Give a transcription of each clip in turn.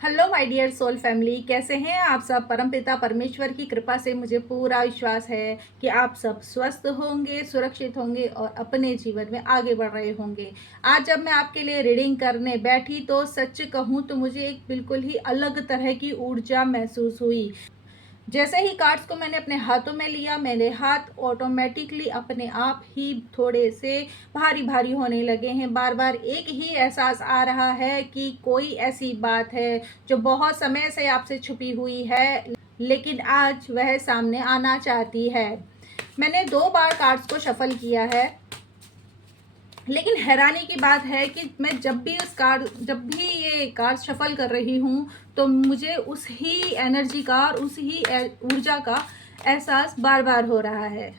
Hello my dear soul family, कैसे हैं आप सब। परमपिता परमेश्वर की कृपा से मुझे पूरा विश्वास है कि आप सब स्वस्थ होंगे, सुरक्षित होंगे और अपने जीवन में आगे बढ़ रहे होंगे। आज जब मैं आपके लिए रीडिंग करने बैठी तो सच कहूँ तो मुझे एक बिल्कुल ही अलग तरह की ऊर्जा महसूस हुई। जैसे ही कार्ड्स को मैंने अपने हाथों में लिया, मेरे हाथ ऑटोमेटिकली अपने आप ही थोड़े से भारी भारी होने लगे हैं। बार बार एक ही एहसास आ रहा है कि कोई ऐसी बात है जो बहुत समय से आपसे छुपी हुई है, लेकिन आज वह सामने आना चाहती है। मैंने 2 बार कार्ड्स को शफल किया है, लेकिन हैरानी की बात है कि मैं जब भी ये कार्ड शफल कर रही हूँ तो मुझे उस ही एनर्जी का और उस ही ऊर्जा का एहसास बार बार हो रहा है।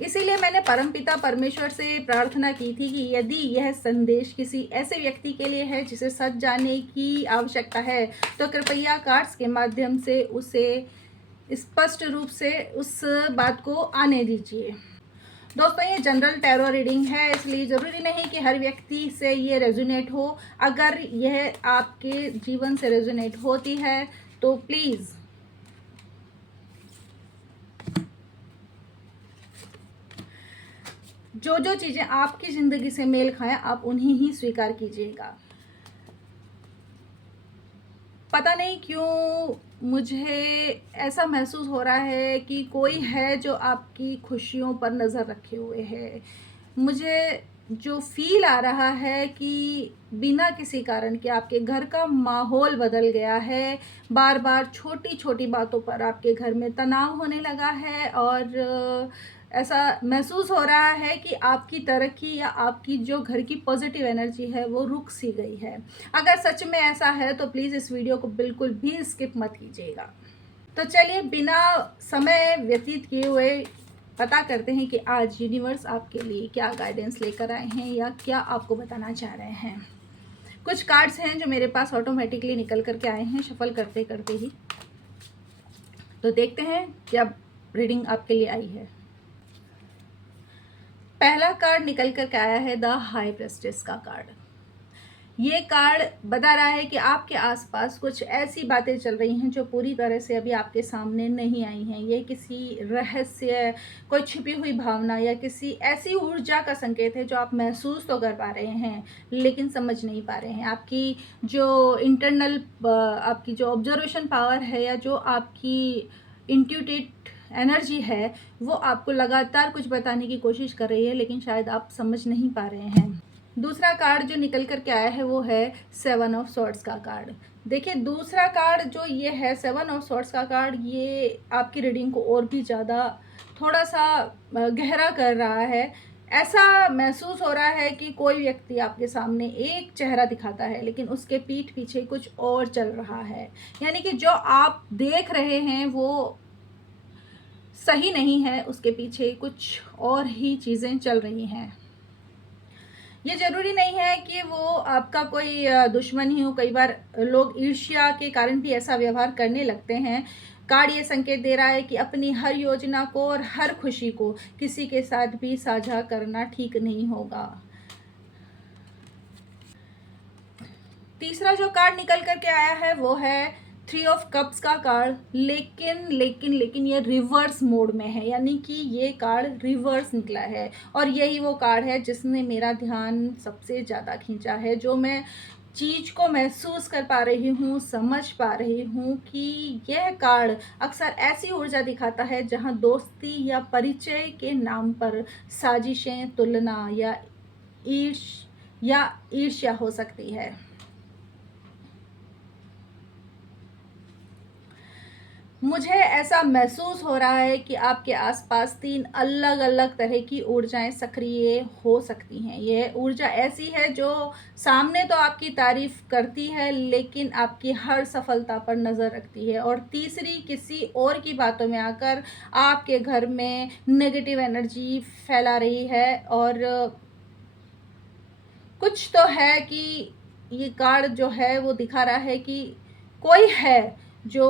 इसीलिए मैंने परमपिता परमेश्वर से प्रार्थना की थी कि यदि यह संदेश किसी ऐसे व्यक्ति के लिए है जिसे सच जानने की आवश्यकता है, तो कृपया कार्ड्स के माध्यम से उसे स्पष्ट रूप से उस बात को आने दीजिए। दोस्तों, ये जनरल टैरो रीडिंग है, इसलिए ज़रूरी नहीं कि हर व्यक्ति से ये रेजोनेट हो। अगर यह आपके जीवन से रेजोनेट होती है तो प्लीज़ जो जो चीज़ें आपकी ज़िंदगी से मेल खाएं, आप उन्हीं ही स्वीकार कीजिएगा। पता नहीं क्यों मुझे ऐसा महसूस हो रहा है कि कोई है जो आपकी खुशियों पर नज़र रखे हुए है। मुझे जो फील आ रहा है कि बिना किसी कारण के आपके घर का माहौल बदल गया है। बार बार छोटी छोटी बातों पर आपके घर में तनाव होने लगा है और ऐसा महसूस हो रहा है कि आपकी तरक्की या आपकी जो घर की पॉजिटिव एनर्जी है वो रुक सी गई है। अगर सच में ऐसा है तो प्लीज़ इस वीडियो को बिल्कुल भी स्किप मत कीजिएगा। तो चलिए बिना समय व्यतीत किए हुए पता करते हैं कि आज यूनिवर्स आपके लिए क्या गाइडेंस लेकर आए हैं या क्या आपको बताना चाह रहे हैं। कुछ कार्ड्स हैं जो मेरे पास ऑटोमेटिकली निकल करके आए हैं शफल करते करते ही। तो देखते हैं क्या रीडिंग आपके लिए आई है। पहला कार्ड निकल करके आया है द हाई प्रेस्टेस का कार्ड। ये कार्ड बता रहा है कि आपके आसपास कुछ ऐसी बातें चल रही हैं जो पूरी तरह से अभी आपके सामने नहीं आई हैं। ये किसी रहस्य, कोई छिपी हुई भावना या किसी ऐसी ऊर्जा का संकेत है जो आप महसूस तो कर पा रहे हैं लेकिन समझ नहीं पा रहे हैं। आपकी जो इंटरनल आपकी जो ऑब्जर्वेशन पावर है या जो आपकी इंट्यूटिव एनर्जी है वो आपको लगातार कुछ बताने की कोशिश कर रही है, लेकिन शायद आप समझ नहीं पा रहे हैं। दूसरा कार्ड जो निकल करके आया है वो है 7 ऑफ सॉर्ड्स का कार्ड। देखिए, दूसरा कार्ड जो ये है 7 ऑफ सॉर्ड्स का कार्ड, ये आपकी रीडिंग को और भी ज़्यादा थोड़ा सा गहरा कर रहा है। ऐसा महसूस हो रहा है कि कोई व्यक्ति आपके सामने एक चेहरा दिखाता है लेकिन उसके पीठ पीछे कुछ और चल रहा है। यानी कि जो आप देख रहे हैं वो सही नहीं है, उसके पीछे कुछ और ही चीज़ें चल रही हैं। ये ज़रूरी नहीं है कि वो आपका कोई दुश्मन ही हो। कई बार लोग ईर्ष्या के कारण भी ऐसा व्यवहार करने लगते हैं। कार्ड ये संकेत दे रहा है कि अपनी हर योजना को और हर खुशी को किसी के साथ भी साझा करना ठीक नहीं होगा। तीसरा जो कार्ड निकल करके आया है वो है 3 ऑफ कप्स का कार्ड। लेकिन ये रिवर्स मोड में है, यानी कि ये कार्ड रिवर्स निकला है और यही वो कार्ड है जिसने मेरा ध्यान सबसे ज़्यादा खींचा है। जो मैं चीज़ को महसूस कर पा रही हूँ, समझ पा रही हूँ कि यह कार्ड अक्सर ऐसी ऊर्जा दिखाता है जहाँ दोस्ती या परिचय के नाम पर साजिशें, तुलना या ईर्ष्या हो सकती है। मुझे ऐसा महसूस हो रहा है कि आपके आसपास 3 अलग अलग तरह की ऊर्जाएं सक्रिय हो सकती हैं। यह ऊर्जा ऐसी है जो सामने तो आपकी तारीफ करती है लेकिन आपकी हर सफलता पर नज़र रखती है, और तीसरी किसी और की बातों में आकर आपके घर में नेगेटिव एनर्जी फैला रही है। और कुछ तो है कि ये कार्ड जो है वो दिखा रहा है कि कोई है जो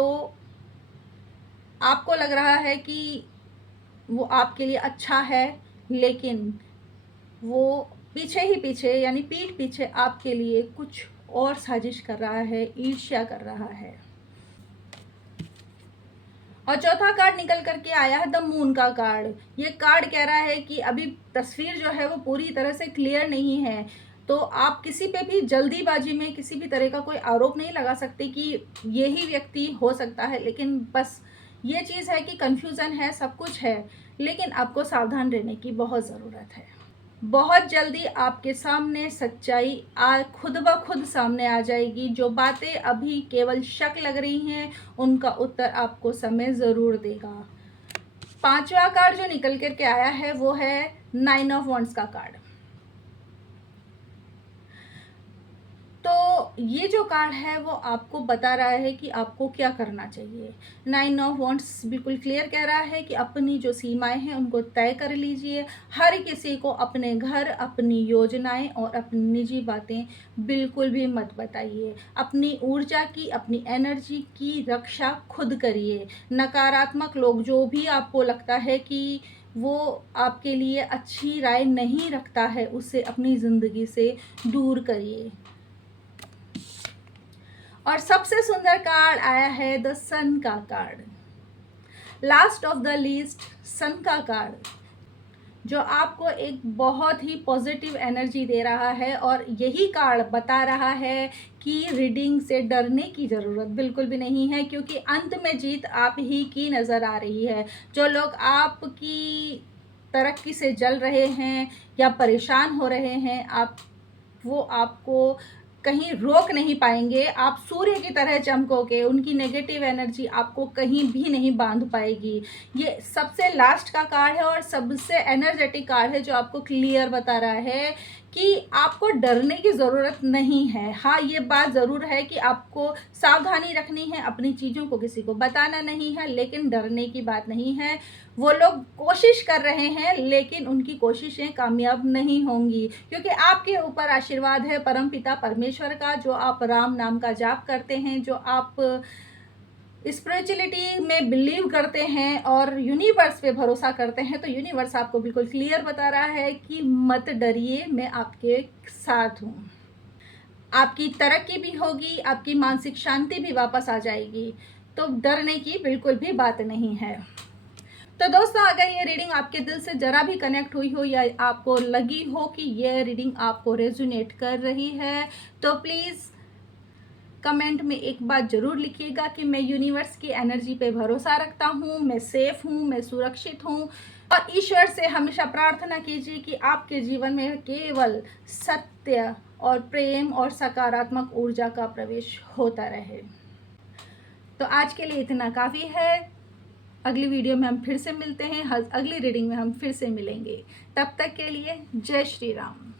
आपको लग रहा है कि वो आपके लिए अच्छा है, लेकिन वो पीछे ही पीछे यानी पीठ पीछे आपके लिए कुछ और साजिश कर रहा है, ईर्ष्या कर रहा है। और चौथा कार्ड निकल करके आया है द मून का कार्ड। ये कार्ड कह रहा है कि अभी तस्वीर जो है वो पूरी तरह से क्लियर नहीं है, तो आप किसी पे भी जल्दीबाजी में किसी भी तरह का कोई आरोप नहीं लगा सकते कि यही व्यक्ति हो सकता है। लेकिन बस ये चीज़ है कि कन्फ्यूज़न है, सब कुछ है, लेकिन आपको सावधान रहने की बहुत ज़रूरत है। बहुत जल्दी आपके सामने सच्चाई खुद ब खुद सामने आ जाएगी। जो बातें अभी केवल शक लग रही हैं, उनका उत्तर आपको समय ज़रूर देगा। पांचवा कार्ड जो निकल करके आया है वो है 9 ऑफ वॉन्ड्स का कार्ड। तो ये जो कार्ड है वो आपको बता रहा है कि आपको क्या करना चाहिए। 9 ऑफ वॉन्ड्स बिल्कुल क्लियर कह रहा है कि अपनी जो सीमाएं हैं उनको तय कर लीजिए। हर किसी को अपने घर, अपनी योजनाएं और अपनी निजी बातें बिल्कुल भी मत बताइए। अपनी ऊर्जा की, अपनी एनर्जी की रक्षा खुद करिए। नकारात्मक लोग, जो भी आपको लगता है कि वो आपके लिए अच्छी राय नहीं रखता है, उसे अपनी ज़िंदगी से दूर करिए। और सबसे सुंदर कार्ड आया है द सन का card. Last of the least, sun का कार्ड, जो आपको एक बहुत ही पॉजिटिव एनर्जी दे रहा है। और यही कार्ड बता रहा है कि रीडिंग से डरने की ज़रूरत बिल्कुल भी नहीं है, क्योंकि अंत में जीत आप ही की नज़र आ रही है। जो लोग आपकी तरक्की से जल रहे हैं या परेशान हो रहे हैं, वो आपको कहीं रोक नहीं पाएंगे। आप सूर्य की तरह चमकोगे, उनकी नेगेटिव एनर्जी आपको कहीं भी नहीं बांध पाएगी। ये सबसे लास्ट का कार्ड है और सबसे एनर्जेटिक कार्ड है, जो आपको क्लियर बता रहा है कि आपको डरने की ज़रूरत नहीं है। हाँ, ये बात ज़रूर है कि आपको सावधानी रखनी है, अपनी चीज़ों को किसी को बताना नहीं है, लेकिन डरने की बात नहीं है। वो लोग कोशिश कर रहे हैं, लेकिन उनकी कोशिशें कामयाब नहीं होंगी, क्योंकि आपके ऊपर आशीर्वाद है परमपिता परमेश्वर का। जो आप राम नाम का जाप करते हैं, जो आप स्पिरिचुअलिटी में बिलीव करते हैं और यूनिवर्स पे भरोसा करते हैं, तो यूनिवर्स आपको बिल्कुल क्लियर बता रहा है कि मत डरिए, मैं आपके साथ हूँ। आपकी तरक्की भी होगी, आपकी मानसिक शांति भी वापस आ जाएगी, तो डरने की बिल्कुल भी बात नहीं है। तो दोस्तों, अगर ये रीडिंग आपके दिल से ज़रा भी कनेक्ट हुई हो या आपको लगी हो कि ये रीडिंग आपको रेजोनेट कर रही है, तो प्लीज़ कमेंट में एक बात ज़रूर लिखिएगा कि मैं यूनिवर्स की एनर्जी पे भरोसा रखता हूँ, मैं सेफ़ हूँ, मैं सुरक्षित हूँ। और ईश्वर से हमेशा प्रार्थना कीजिए कि आपके जीवन में केवल सत्य और प्रेम और सकारात्मक ऊर्जा का प्रवेश होता रहे। तो आज के लिए इतना काफ़ी है। अगली वीडियो में हम फिर से मिलते हैं, अगली रीडिंग में हम फिर से मिलेंगे। तब तक के लिए जय श्री राम।